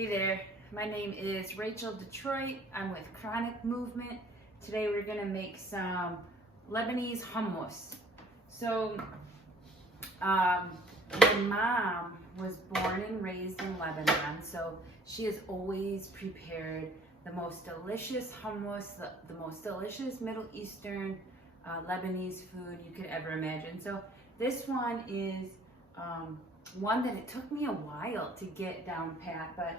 Hey there, my name is Rachel Detroit. I'm with Chronic Movement. Today we're gonna make some Lebanese hummus. So, my mom was born and raised in Lebanon, so she has always prepared the most delicious hummus, the most delicious Middle Eastern Lebanese food you could ever imagine. So this one is one that it took me a while to get down pat, but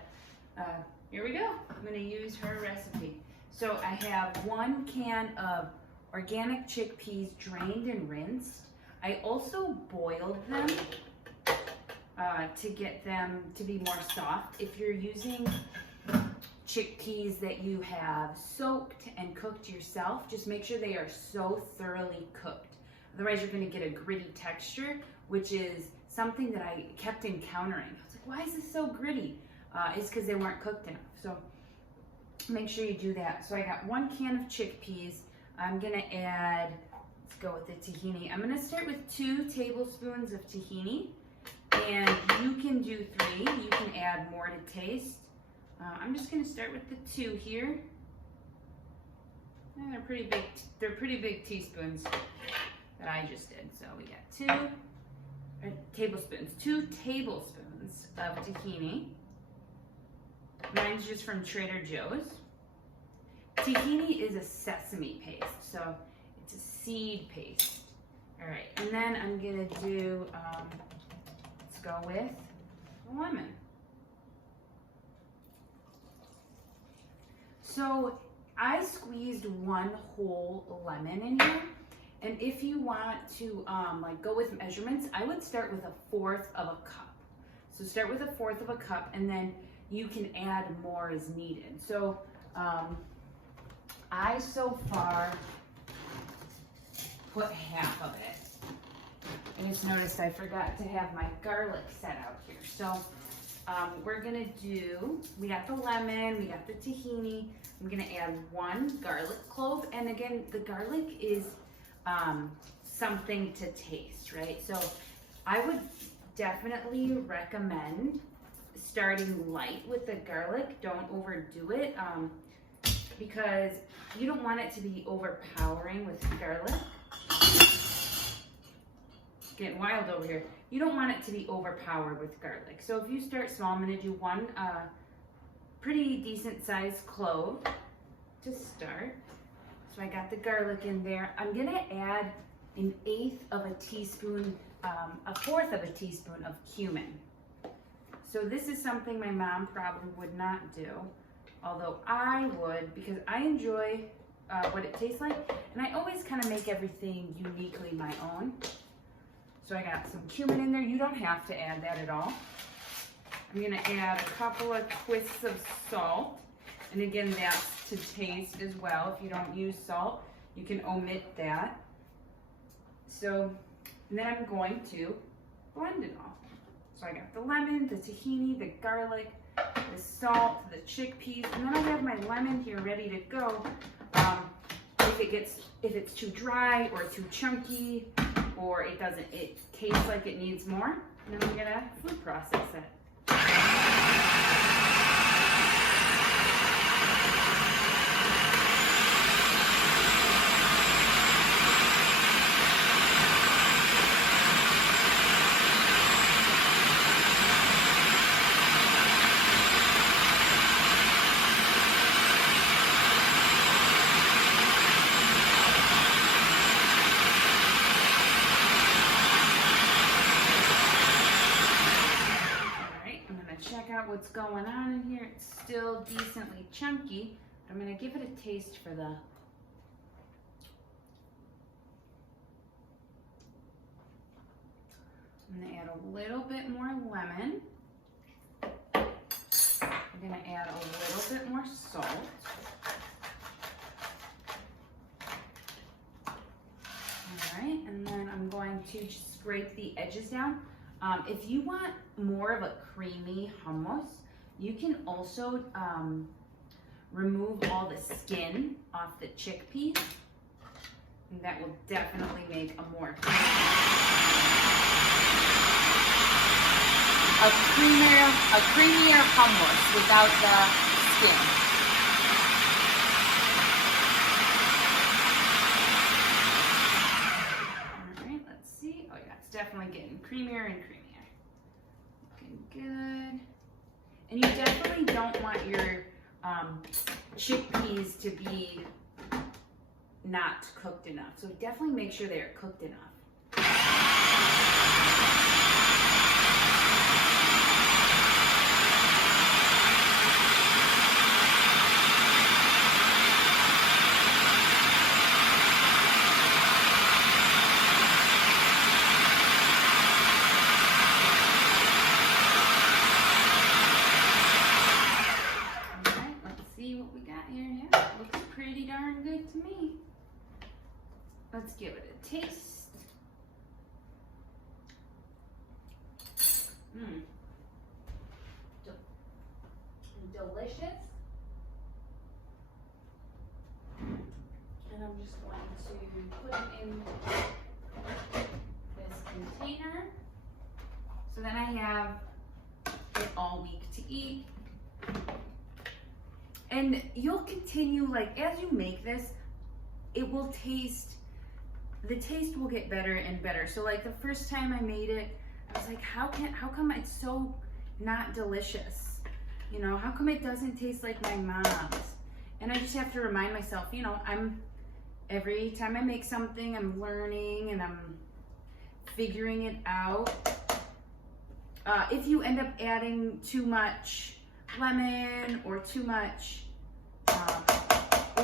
here we go. I'm gonna use her recipe. So I have 1 can of organic chickpeas drained and rinsed. I also boiled them to get them to be more soft. If you're using chickpeas that you have soaked and cooked yourself, just make sure they are so thoroughly cooked. Otherwise you're gonna get a gritty texture, which is something that I kept encountering. I was like, why is this so gritty? It's because they weren't cooked enough. So make sure you do that. So I got 1 can of chickpeas. I'm gonna add, let's go with the tahini. I'm gonna start with 2 tablespoons of tahini, and you can do 3. You can add more to taste. I'm just gonna start with the 2 here. And they're pretty big teaspoons that I just did. So we got 2 tablespoons of tahini. Mine's just from Trader Joe's. Tahini is a sesame paste, so it's a seed paste. All right, and then I'm gonna do, let's go with the lemon. So I squeezed 1 whole lemon in here. And if you want to like go with measurements, I would start with 1/4 of a cup. So start with 1/4 of a cup, and then you can add more as needed. So I so far put half of it. I just noticed I forgot to have my garlic set out here. So we're gonna do, we got the lemon, we got the tahini. I'm gonna add 1 garlic clove. And again, the garlic is something to taste, right? So I would definitely recommend starting light with the garlic. Don't overdo it because you don't want it to be overpowering with garlic. It's getting wild over here. You don't want it to be overpowered with garlic. So if you start small, I'm gonna do 1 pretty decent sized clove to start. So I got the garlic in there. I'm gonna add 1/8 of a teaspoon, 1/4 of a teaspoon of cumin. So this is something my mom probably would not do, although I would, because I enjoy what it tastes like, and I always kind of make everything uniquely my own. So I got some cumin in there. You don't have to add that at all. I'm gonna add a couple of twists of salt. And again, that's to taste as well. If you don't use salt, you can omit that. So, and then I'm going to blend it all. So I got the lemon, the tahini, the garlic, the salt, the chickpeas, and then I have my lemon here ready to go. If it's too dry or too chunky, or it tastes like it needs more, then I'm gonna food process it. What's going on in here? It's still decently chunky, but I'm gonna give it a taste for the I'm gonna add a little bit more lemon. I'm gonna add a little bit more salt. All right, and then I'm going to just scrape the edges down. If you want more of a creamy hummus, you can also remove all the skin off the chickpea, and that will definitely make a more creamy. creamier hummus without the skin. All right, let's see. Oh yeah, it's definitely getting creamier and creamier. Looking good. And you definitely don't want your chickpeas to be not cooked enough. So definitely make sure they are cooked enough. Pretty darn good to me. Let's give it a taste. Delicious. And I'm just going to put it in this container so that I have it all week to eat. And you'll continue, like, as you make this, it will taste, the taste will get better and better. So like the first time I made it, I was like, how come it's so not delicious? You know, how come it doesn't taste like my mom's? And I just have to remind myself, you know, every time I make something, I'm learning and I'm figuring it out. If you end up adding too much lemon or too much,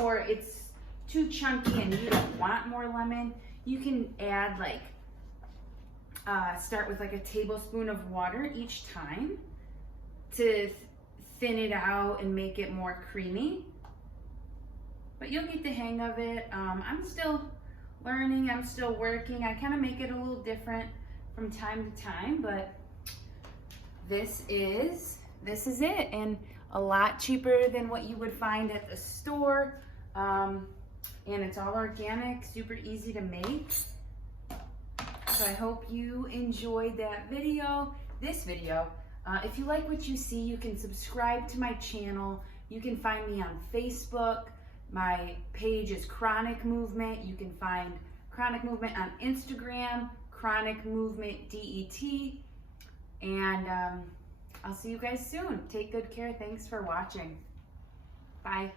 or it's too chunky and you don't want more lemon, you can add like, start with like a tablespoon of water each time to thin it out and make it more creamy. But you'll get the hang of it. I'm still learning, I'm still working. I kind of make it a little different from time to time, but this is it, and a lot cheaper than what you would find at the store. And it's all organic, super easy to make. So I hope you enjoyed this video. If you like what you see, you can subscribe to my channel. You can find me on Facebook. My page is Chronic Movement. You can find Chronic Movement on Instagram, Chronic Movement DET. And I'll see you guys soon. Take good care. Thanks for watching. Bye.